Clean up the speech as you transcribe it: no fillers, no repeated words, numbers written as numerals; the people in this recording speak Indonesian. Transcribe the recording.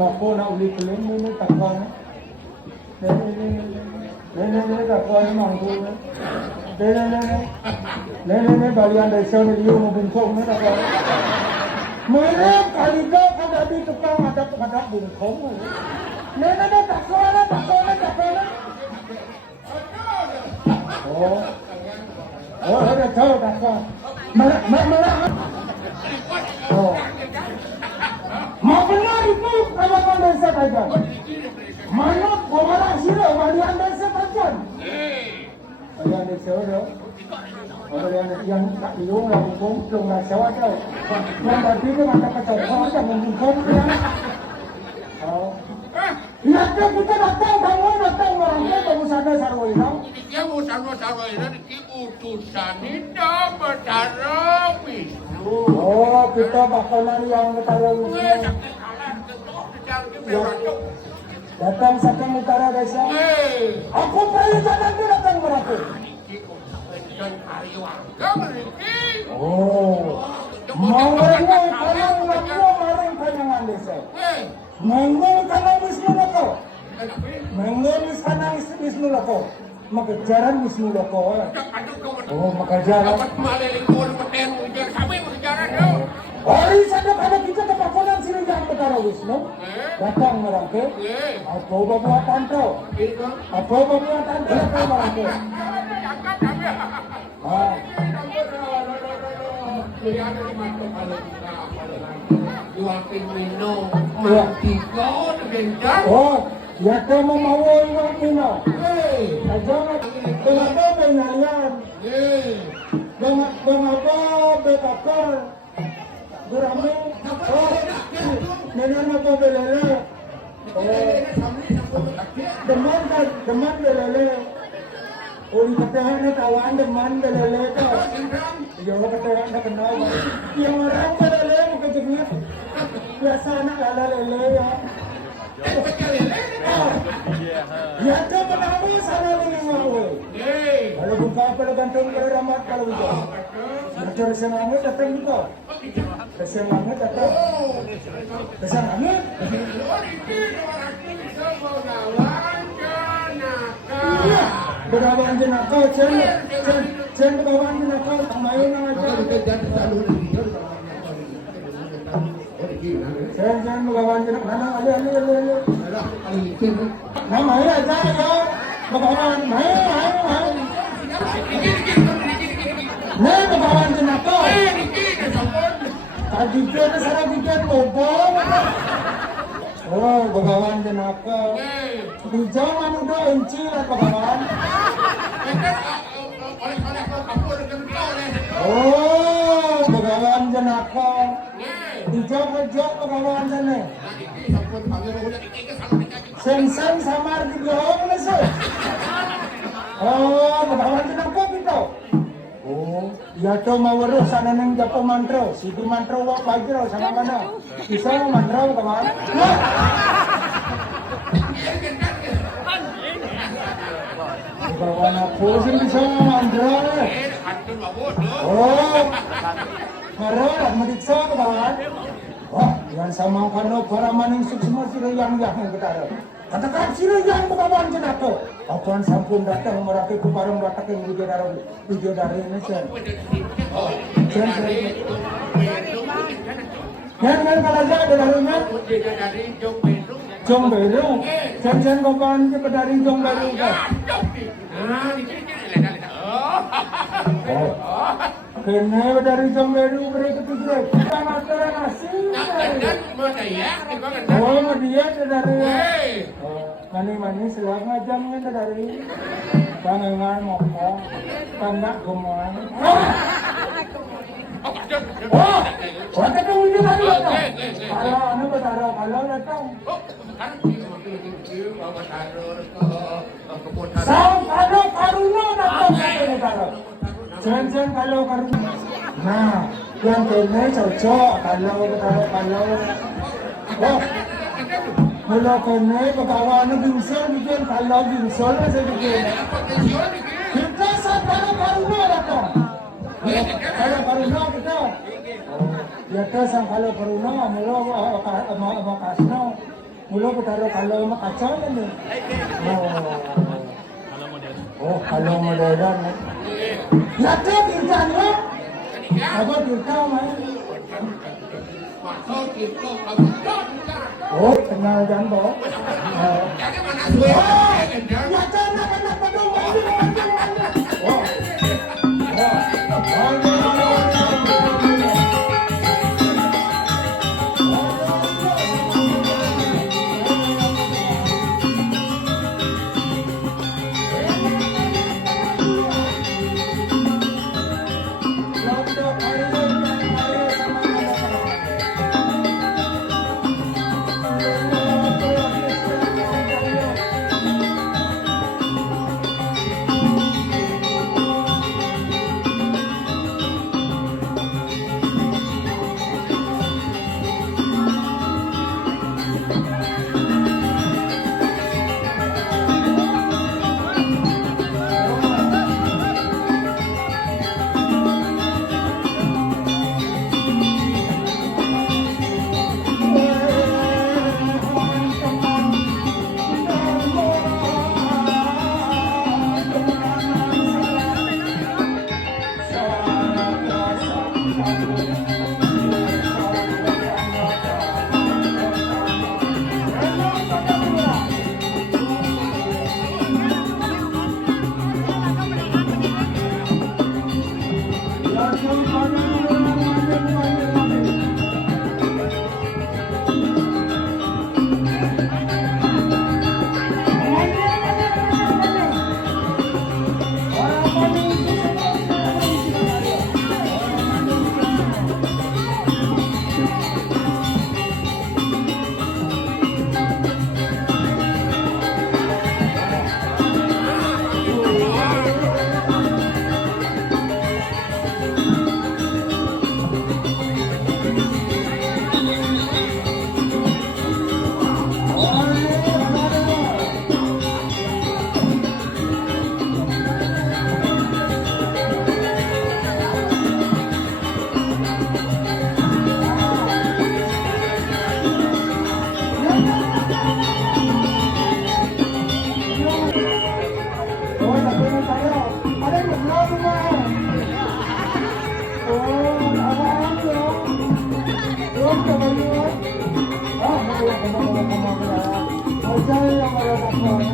bako na uli keling ini takkan. Nenek takkan manggu. Nenek balian desa ni liu mau bungkong ni takkan. Mana kali kau kada di tukang ada bungkong. Nenek takkan. Oh, ada tahu takkan. Mana. Oh. Mau benar itu kawasan desa Tajan. Mana orang sila balian desa Tajan. Balian desa tu. Balian yang tak liung lah bungkong lah sewa tu. Yang tadi tu mata kacau aja bungkong dia. Oh. Nanti kita datang orang kita berusaha sarway tau. Dia berusaha sarway nanti utusan itu berdarah Wisnu. Oh, kita bakalan yang utara Wisnu. Datang Satang Utara desa. Aku perintah nanti datang berapa? Oh, mau kanangan desa. Mengol kanang Wisnu loko. Mengol kanang Wisnu loko. Makajaran Wisnu loko. Oh, makajaran. Hari sana kada kita ke pakonan sini yang Utara Wisnu. Datang merangke. Apa buatan tu? Apa buatan tu merangke? Ah. Oh, ya kamu mau iwan mino. Jangan kenapa penyanyian? Kenapa bekakar? Durami. Oh, nenek apa belele? Oh, deman belele. Uli katahan na kawan deman belele ka. Iyo katahan na kenal. Yang orang belele makajengnya. Biasa anak lele ya. Ya tu kenapa sana ni ngawe? Kalau buka pada gantung pada ramat kalau buka. Macam resen angin datang buka. Resen angin datang. Resen angin. Begawan jenaka, cen begawan jenaka, main aja. Cen begawan jenaka, mana ali. Nah main aja ya, begawan main. Nah begawan jenaka. Tadi kita sarap bikin bobo. Oh, begawan jenaka. Di zaman udah enci lah begawan. Oh, begawan jenaka. Di zaman begawan jenaka. Sen samar di bohong nasi. Oh, begawan jenaka kita. Oh, ya tu mau urus sana neng Japo Mantro, Sidi Mantro wak Bajro sama mana? Bisa Mantro kawan? Bawa aku sih bisa Mantro. Oh, marah meriksa kawan. Wah, yang sama kano para maning semua sila yang ketara. Katakan sila yang begawan jenaka. Apaan sampun datang meraki ke parang batak yang bidadari ini sen. Yang kalau ada darinya Jong Beru. Sen kapan ke pedari Jong Beru kan? Kena dari Jong Beru beri ketiga. Kita antara nasi. Oh dia dari. Manis selang ajangnya dari kangengan ngomong tanda gemuan. Oh, waktu itu wujud lagi datang. Kalau anu betara kalau datang. Sang kalau karuno datang ke betara. Jangan kalau karuno. Nah, yang kene cocok kalau betara kalau. Oh. Kalau kene begawan bingsel bikin kalau bingsel saya bikin. Kita kalau karuno datang. Kalau karuno kita. Ya kita sang kalau karuno mula kasno. Mula ko taro kalau makacau kan nih. Oh, kalau modern. Ya tuh tinggal lo. Apa tinggal mah? Masuk itu kamu kan. Oh, kenal jambo. Jadi mana suwe? Ya jangan anak pada mandi. Oh. Harga yang